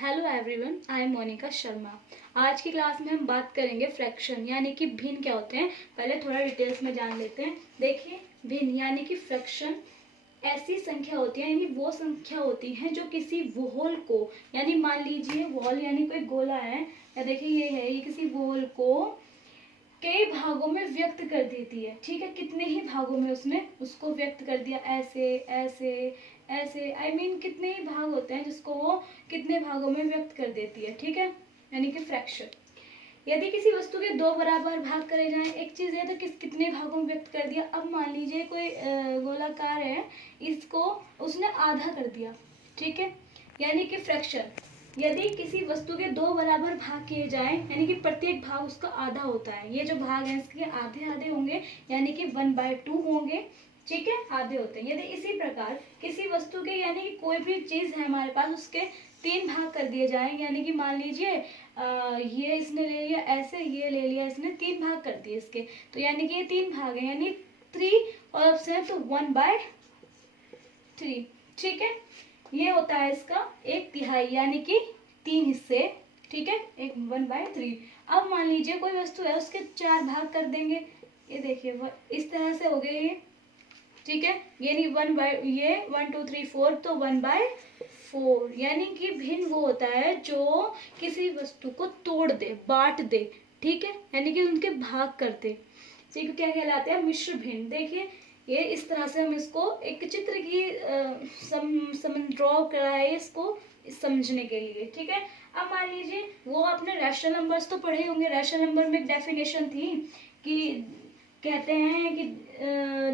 Hello everyone, I am Monika Sharma. आज की class में हम बात करेंगे फ्रैक्शन यानी कि भिन्न क्या होते हैं। पहले थोड़ा डिटेल्स में जान लेते हैं। देखिए, भिन्न यानी कि फ्रैक्शन ऐसी संख्या होती है, यानी वो संख्या होती है जो किसी वोल को, यानी मान लीजिए वॉल यानी कोई गोला है, या देखिए ये है, ये किसी वोल को कई भागों में व्यक्त कर देती है। ठीक है, कितने ही भागों में उसने उसको व्यक्त कर दिया, ऐसे ऐसे ऐसे, आई मीन कितने ही भाग होते हैं जिसको वो कितने भागों में व्यक्त कर देती है। ठीक है, यानी कि फ्रैक्शन। यदि किसी वस्तु के दो बराबर भाग करे जाएं, एक चीज है तो कितने भागों में व्यक्त कर दिया। अब मान लीजिए कोई गोलाकार है, इसको उसने आधा कर दिया। ठीक है, यानी कि फ्रैक्शन। यदि किसी वस्तु के दो बराबर भाग किए जाएं, यानी कि प्रत्येक भाग उसका आधा होता है। ये जो भाग है इसके आधे आधे होंगे, यानी कि 1/2 होंगे। ठीक है, आधे होते हैं। यदि इसी प्रकार किसी वस्तु के, यानी कि कोई भी चीज है हमारे पास, उसके 3 भाग कर दिए जाएं, यानी कि मान लीजिए ये इसने ले लिया ऐसे, ये ले लिया इसने, 3 भाग कर दिए इसके, तो यानी कि ये 3 भाग है, यानी 3 और अब से तो 1/3। ठीक है, ये होता है इसका 1/3, यानी कि 3 हिस्से। ठीक है, 1/3। अब मान लीजिए कोई वस्तु है, उसके 4 भाग कर देंगे। ये देखिए इस तरह से हो गए ये। ठीक है, यानी 1 2 3 4, तो 1/4, यानी कि भिन्न वो होता है जो किसी वस्तु को तोड़ दे, बांट दे। ठीक है, यानी कि उनके भाग कर दे। ठीक, क्या कहलाते हैं? मिश्र भिन्न। देखिए, ये इस तरह से हम इसको एक चित्र की ड्रॉ करा है इसको समझने के लिए। ठीक है, अब मान लीजिए वो आपने रैशनल नंबर्स तो पढ़े होंगे। रैशनल नंबर में एक डेफिनेशन थी कि कहते हैं कि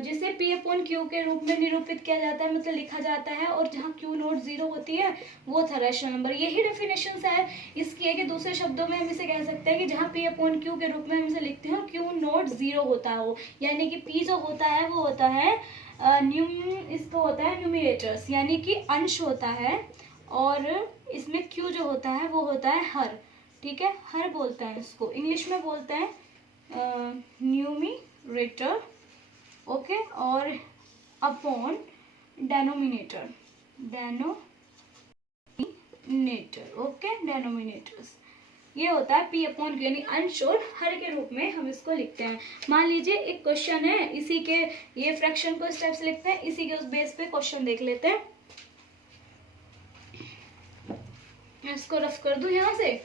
जिसे P/Q के रूप में निरूपित किया जाता है, मतलब लिखा जाता है, और जहाँ Q नॉट 0 होती है वो था रैशनल नंबर। यही डेफिनेशन है इसकी है कि दूसरे शब्दों में हम इसे कह सकते हैं कि जहाँ P/Q के रूप में हम इसे लिखते हैं Q नॉट 0 होता हो, यानी कि P जो होता है वो होता है इसको होता है न्यूमिनेटर्स, यानी कि अंश होता है, और इसमें Q जो होता है वो होता है हर। ठीक है, हर बोलते हैं इसको, इंग्लिश में बोलते हैं न्यूमिनेटर। ओके, और अपॉन डेनोमिनेटर, ओके, डेनोमिनेटर्स। ये होता है P/Q, यानी अंश और हर के रूप में हम इसको लिखते हैं। मान लीजिए एक क्वेश्चन है, इसी के ये फ्रैक्शन को स्टेप से लिखते हैं, इसी के उस बेस पे क्वेश्चन देख लेते हैं। मैं इसको रफ कर दूं, यहाँ से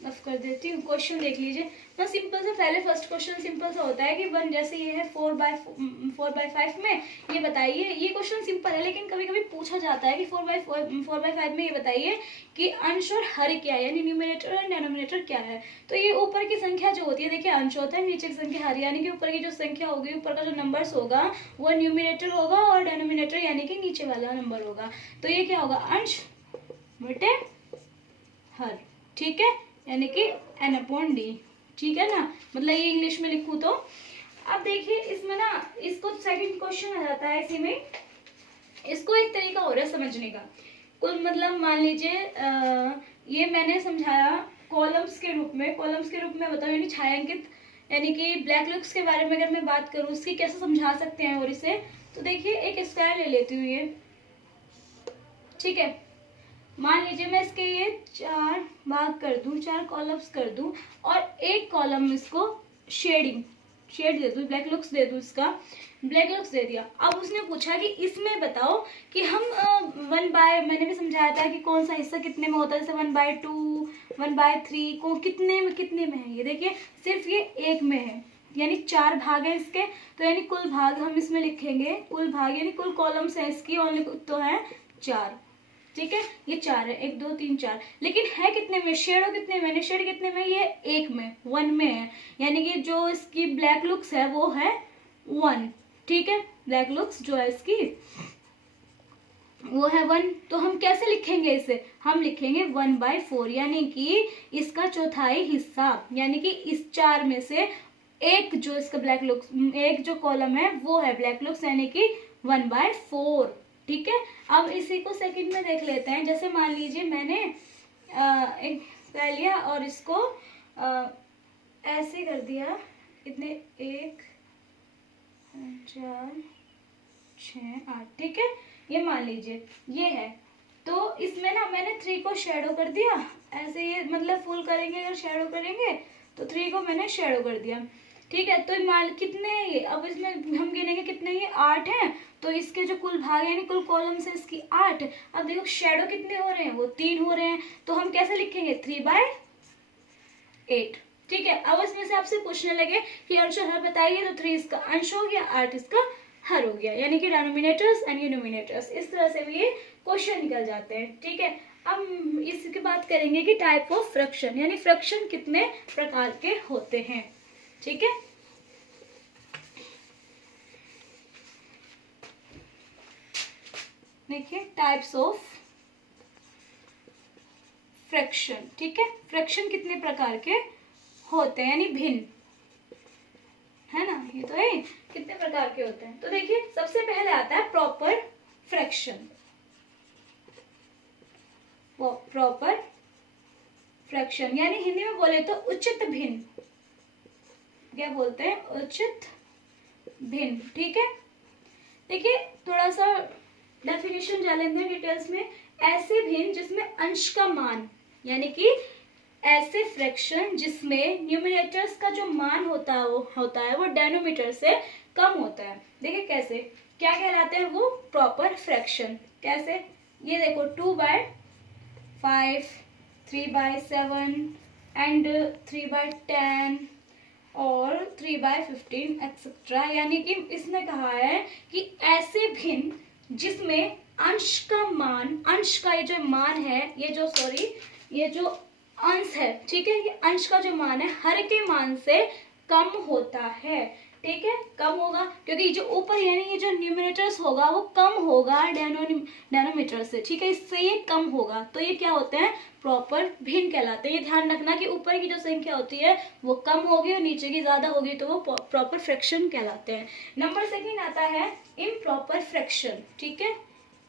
रफ कर देती हूँ। क्वेश्चन देख लीजिए ना, सिंपल से। पहले फर्स्ट क्वेश्चन सिंपल सा होता है कि 1, जैसे ये है 4/5 में, ये बताइए। ये क्वेश्चन सिंपल है, लेकिन कभी कभी पूछा जाता है कि 4/5 में ये बताइए कि अंश और हर क्या है, यानी न्यूमिनेटर और डेनोमिनेटर क्या है। तो ये ऊपर की संख्या जो होती है, देखिए अंश होता है, नीचे की संख्या हर, यानी कि ऊपर की जो संख्या होगी, ऊपर का जो नंबर्स होगा वो न्यूमिनेटर होगा, और डेनोमिनेटर यानी कि नीचे वाला नंबर होगा। तो ये क्या होगा? अंश बटे हर। ठीक है, यानी कि n/d। ठीक है ना, मतलब ये इंग्लिश में लिखूं तो। अब देखिए इसमें ना, इसको सेकंड क्वेश्चन आ जाता है इसी में। इसको एक तरीका हो रहा है समझने का। कुल मतलब मान लीजिए ये मैंने समझाया कॉलम्स के रूप में। कॉलम्स के रूप में बताओ, यानी छायांकित, यानी कि ब्लैक लुक्स के बारे में अगर मैं बात करूँ, उसकी कैसे समझा सकते हैं और इसे, तो देखिए एक स्क्वायर ले लेती हूँ ये। ठीक है, मान लीजिए मैं इसके ये 4 भाग कर दूं, 4 कॉलम्स कर दूं, और एक कॉलम इसको शेड दे दूं, ब्लैक लुक्स दे दूं, इसका ब्लैक लुक्स दे दिया। अब उसने पूछा कि इसमें बताओ कि हम मैंने भी समझाया था कि कौन सा हिस्सा कितने में होता है, जैसे 1/2 1/3 को कितने में है। ये देखिए सिर्फ ये एक में है, यानी 4 भाग है इसके, तो यानी कुल भाग हम इसमें लिखेंगे, कुल भाग यानी कुल कॉलम्स है इसकी, और तो है 4। ठीक है, ये 4 है, 1 2 3 4, लेकिन है कितने में? शेडो कितने में? शेड कितने में? ये 1 में, 1 में है, यानी कि जो इसकी ब्लैक लुक्स है वो है 1। ठीक है, ब्लैक लुक्स जो है इसकी वो है 1। तो हम कैसे लिखेंगे इसे? हम लिखेंगे 1/4, यानी कि इसका चौथाई हिस्सा, यानी कि इस 4 में से एक जो इसका ब्लैक लुक्स, एक जो कॉलम है वो है ब्लैक लुक्स, यानी कि 1/4। ठीक है, अब इसी को सेकंड में देख लेते हैं। जैसे मान लीजिए मैंने एक कर लिया और इसको ऐसे कर दिया, कितने 1 4 6 8। ठीक है, ये मान लीजिए ये है, तो इसमें ना मैंने 3 को शेडो कर दिया, ऐसे ये मतलब फुल करेंगे अगर शेडो करेंगे तो 3 को मैंने शेडो कर दिया, ठीक है। तो मान कितने हैं ये, अब इसमें हम गिनेंगे कितने, ये 8 हैं, तो इसके जो कुल भाग यानी कुल कॉलम्स है इसकी 8। अब देखो शेडो कितने हो रहे हैं, वो 3 हो रहे हैं, तो हम कैसे लिखेंगे 3/8, ठीक है। अब इसमें से आपसे पूछने लगे कि अंश और हर बताइए, तो 3 इसका अंश हो गया, 8 इसका हर हो गया, यानी कि डिनोमिनेटर्स एंड यूनिमिनेटर्स, इस तरह से भी ये क्वेश्चन निकल जाते हैं, ठीक है। अब इसकी बात करेंगे कि टाइप ऑफ फ्रैक्शन, यानी फ्रैक्शन कितने प्रकार के होते हैं, ठीक है। देखिए टाइप्स ऑफ फ्रैक्शन, ठीक है। फ्रैक्शन कितने प्रकार के होते हैं, यानी भिन्न, है ना, ये तो है कितने प्रकार के होते हैं। तो देखिए सबसे पहले आता है प्रॉपर फ्रैक्शन। प्रॉपर फ्रैक्शन यानी हिंदी में बोले तो उचित भिन्न, क्या बोलते हैं, उचित भिन्न, ठीक है। देखिए थोड़ा सा डेफिनेशन जान लेते हैं डिटेल्स में। ऐसे भिन्न जिसमें अंश का मान, यानी कि ऐसे फ्रैक्शन जिसमें न्यूमरेटर्स का जो मान होता है वो डेनोमीटर से कम होता है। देखिए कैसे, क्या कहलाते हैं वो प्रॉपर फ्रैक्शन। कैसे, ये देखो 2/5, 3/7 एंड 3/10 और 3/15 एक्सेट्रा। यानी कि इसने कहा है कि ऐसे भिन्न जिसमें अंश का मान, अंश का ये जो मान है, ये जो अंश है, ठीक है, ये अंश का जो मान है हर के मान से कम होता है, ठीक है, कम होगा, क्योंकि जो ऊपर यानी ये जो न्यूमरेटर्स होगा वो कम होगा डेनोमीटर से, ठीक है, इससे ये कम होगा, तो ये क्या होते हैं, प्रॉपर भिन्न कहलाते हैं। ये ध्यान रखना कि ऊपर की जो संख्या होती है वो कम होगी और नीचे की ज्यादा होगी, तो वो प्रॉपर फ्रैक्शन कहलाते हैं। नंबर सेकंड आता है इम्प्रॉपर फ्रैक्शन, ठीक है,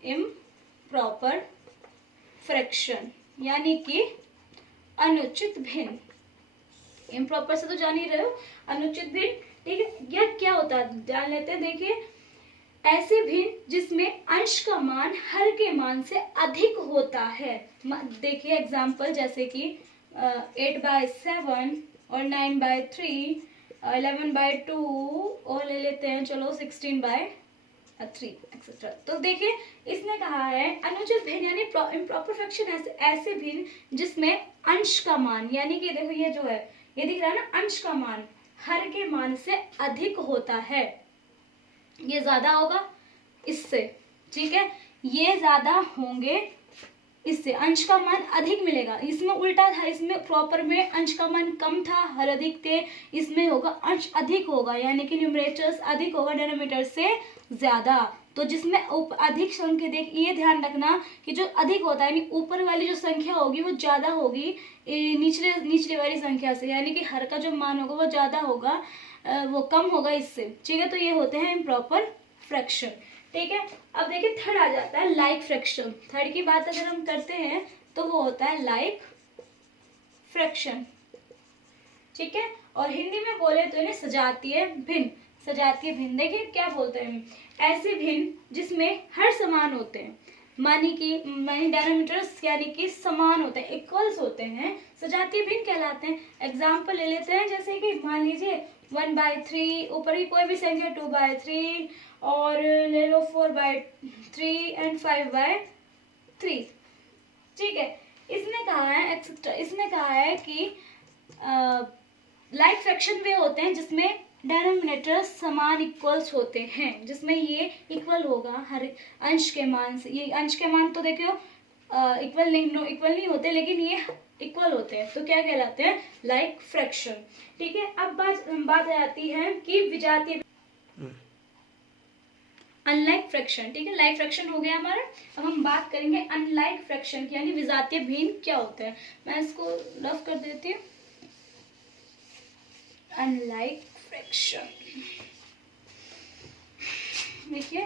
इम्प्रॉपर फ्रैक्शन यानी कि अनुचित भिन्न। इम्प्रॉपर से तो जान ही रहे हो, अनुचित भिन्न, ठीक है। यह क्या होता है जान लेते हैं। देखिए ऐसे भिन्न जिसमें अंश का मान हर के मान से अधिक होता है। देखिए एग्जाम्पल जैसे कि 8/7 और 9/3, 11/2 और ले लेते हैं चलो 16/3 एक्सेट्रा। तो देखिए इसने कहा है अनुचित भिन्न यानी इम्प्रॉपर फ्रैक्शन ऐसे भिन्न जिसमें अंश का मान, यानी कि देखो ये जो है ये दिख रहा है ना, अंश का मान हर के मान से अधिक होता है, ये ज्यादा होगा इससे, ठीक है, ये ज्यादा होंगे इससे, अंश का मान अधिक मिलेगा। इसमें उल्टा था, इसमें प्रॉपर में अंश का मान कम था, हर अधिक थे, इसमें होगा अंश अधिक होगा, यानी कि न्यूमरेटर्स अधिक होगा डिनोमिनेटर से ज्यादा। तो जिसमें अधिक संख्या, देख ये ध्यान रखना कि जो अधिक होता है यानी ऊपर वाली जो संख्या होगी वो ज्यादा होगी निचले वाली संख्या से, यानी कि हर का जो मान होगा वो ज्यादा होगा, वो कम होगा इससे, ठीक है। तो ये होते हैं इम्प्रॉपर फ्रैक्शन, ठीक है। अब देखिए थर्ड आ जाता है लाइक फ्रैक्शन। थर्ड की बात अगर हम करते हैं तो वो होता है लाइक फ्रैक्शन, ठीक है। और हिंदी में बोले तो इन्हें सजातीय भिन्न, सजातीय भिन्न। देखिए क्या बोलते हैं, ऐसे भिन्न जिसमें हर समान होते हैं, मानी डायनामीटर्स यानी कि समान होते हैं, इक्वल्स होते हैं, सजातीय भिन्न कहलाते हैं। एग्जाम्पल ले लेते हैं, जैसे कि मान लीजिए 1/3, ऊपर की कोई भी संख्या 2/3 और ले लो 4/3 एंड 5/3, ठीक है। इसने कहा है एक्सेट्रा, इसने कहा है कि लाइक फ्रैक्शन वे होते हैं जिसमें डिनोमिनेटर्स समान इक्वल्स होते हैं, जिसमें ये इक्वल होगा हर अंश के मान से। ये अंश के मान तो देखो इक्वल नहीं होते, लेकिन ये इक्वल होते हैं, तो क्या कहलाते हैं, लाइक फ्रैक्शन, ठीक है। अब बात आती है कि विजातीय अनलाइक फ्रैक्शन, ठीक है, लाइक फ्रैक्शन हो गया हमारा। अब हम बात करेंगे अनलाइक फ्रैक्शन की, यानी विजातीय भिन्न क्या होता है। मैं इसको रफ कर देती हूँ। अनलाइक फ्रैक्शन, देखिए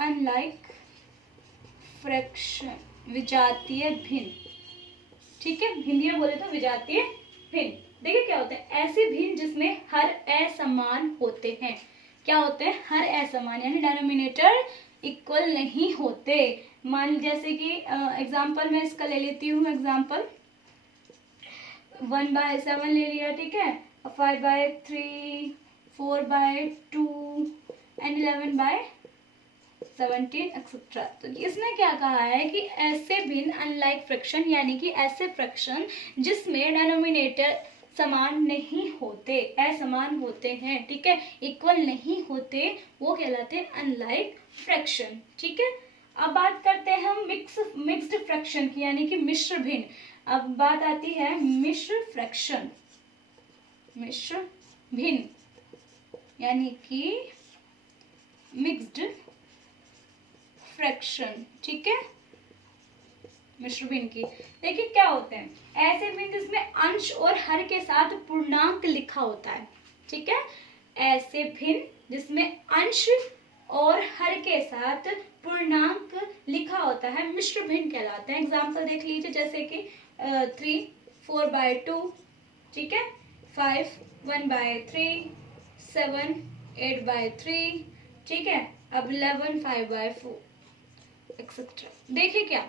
अनलाइक फ्रैक्शन विजातीय भिन्न, ठीक है, हिंदी में बोले तो विजातीय भिन्न। देखिए क्या होता है, ऐसे भिन्न जिसमें हर असमान होते हैं। क्या होते हैं, हर असमान, यानी डिनोमिनेटर इक्वल नहीं होते, मान जैसे कि एग्जाम्पल मैं इसका ले लेती हूँ, एग्जाम्पल 1/7 ले लिया, ठीक है, 5/3, 4/2 एंड 11/17 एक्सेट्रा। तो इसने क्या कहा है कि ऐसे भिन्न अनलाइक फ्रैक्शन, यानी कि ऐसे फ्रैक्शन जिसमें डिनोमिनेटर समान नहीं होते, असमान होते हैं, ठीक है, इक्वल नहीं होते, वो कहलाते हैं अनलाइक फ्रैक्शन, ठीक है। अब बात करते हैं हम मिक्स्ड फ्रैक्शन की, यानी कि मिश्र भिन्न। अब बात आती है मिश्र फ्रैक्शन, मिश्र भिन्न यानी कि मिक्स्ड फ्रैक्शन, ठीक है, मिश्र भिन्न की। देखिए क्या होते हैं, ऐसे भिन्न जिसमें अंश और हर के साथ पूर्णांक लिखा होता है, ठीक है, ऐसे भिन्न जिसमें अंश और हर के साथ पूर्णांक लिखा होता है मिश्र भिन्न कहलाते हैं। एग्जाम्पल देख लीजिए, जैसे कि 3 4/2, ठीक है, 5 1/3, 7 8/3, ठीक है, अब 11 5/4 एक्सेट्रा। देखिए क्या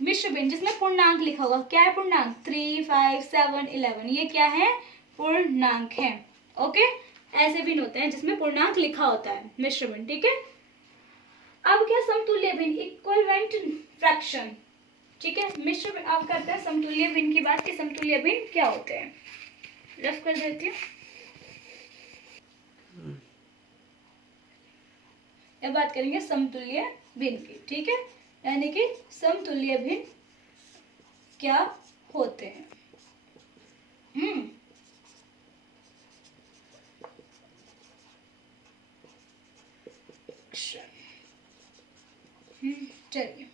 मिश्र भिन्न जिसमें पूर्णांक लिखा होगा, क्या है पूर्णांक, 3 5 7 11, ये क्या है, पूर्णांक है, ओके। ऐसे भिन्न होते हैं जिसमें पूर्णांक लिखा होता है, मिश्र भिन्न, ठीक है। अब क्या समतुल्य भिन्न, इक्विवेलेंट फ्रैक्शन, ठीक है, मिश्र भिन्न। अब करते हैं समतुल्य भिन्न की बात, कि समतुल्य भिन्न क्या होते हैं, रफ कर देती हूँ। अब बात करेंगे समतुल्य भिन्न की, ठीक है, यानी कि समतुल्य भिन्न क्या होते हैं। चलिए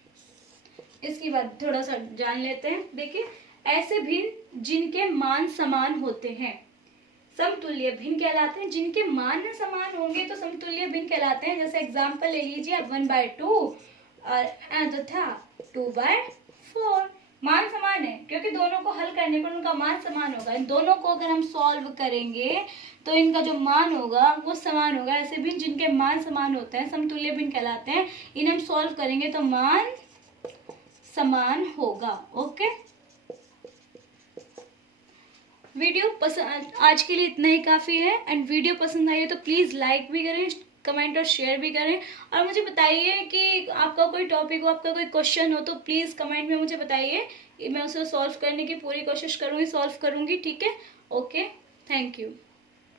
इसकी बात थोड़ा सा जान लेते हैं। देखिए ऐसे भिन्न जिनके मान समान होते हैं समतुल्य भिन्न कहलाते हैं, जिनके मान समान होंगे तो समतुल्य भिन्न कहलाते हैं। जैसे एग्जांपल ले लीजिए, 1/2 और तथा 2/4 मान समान है, क्योंकि दोनों को हल करने पर उनका मान समान होगा। इन दोनों को अगर हम सॉल्व करेंगे तो इनका जो मान होगा वो समान होगा। ऐसे भिन्न जिनके मान समान होते हैं समतुल्य भिन्न कहलाते हैं। इन्हें हम सॉल्व करेंगे तो मान समान होगा, ओके। वीडियो पसंद, आज के लिए इतना ही काफ़ी है। एंड वीडियो पसंद आई है तो प्लीज़ लाइक भी करें, कमेंट और शेयर भी करें। और मुझे बताइए कि आपका कोई टॉपिक हो, आपका कोई क्वेश्चन हो तो प्लीज़ कमेंट में मुझे बताइए, मैं उसे सॉल्व करने की पूरी कोशिश करूँगी, सॉल्व करूँगी, ठीक है, ओके, थैंक यू।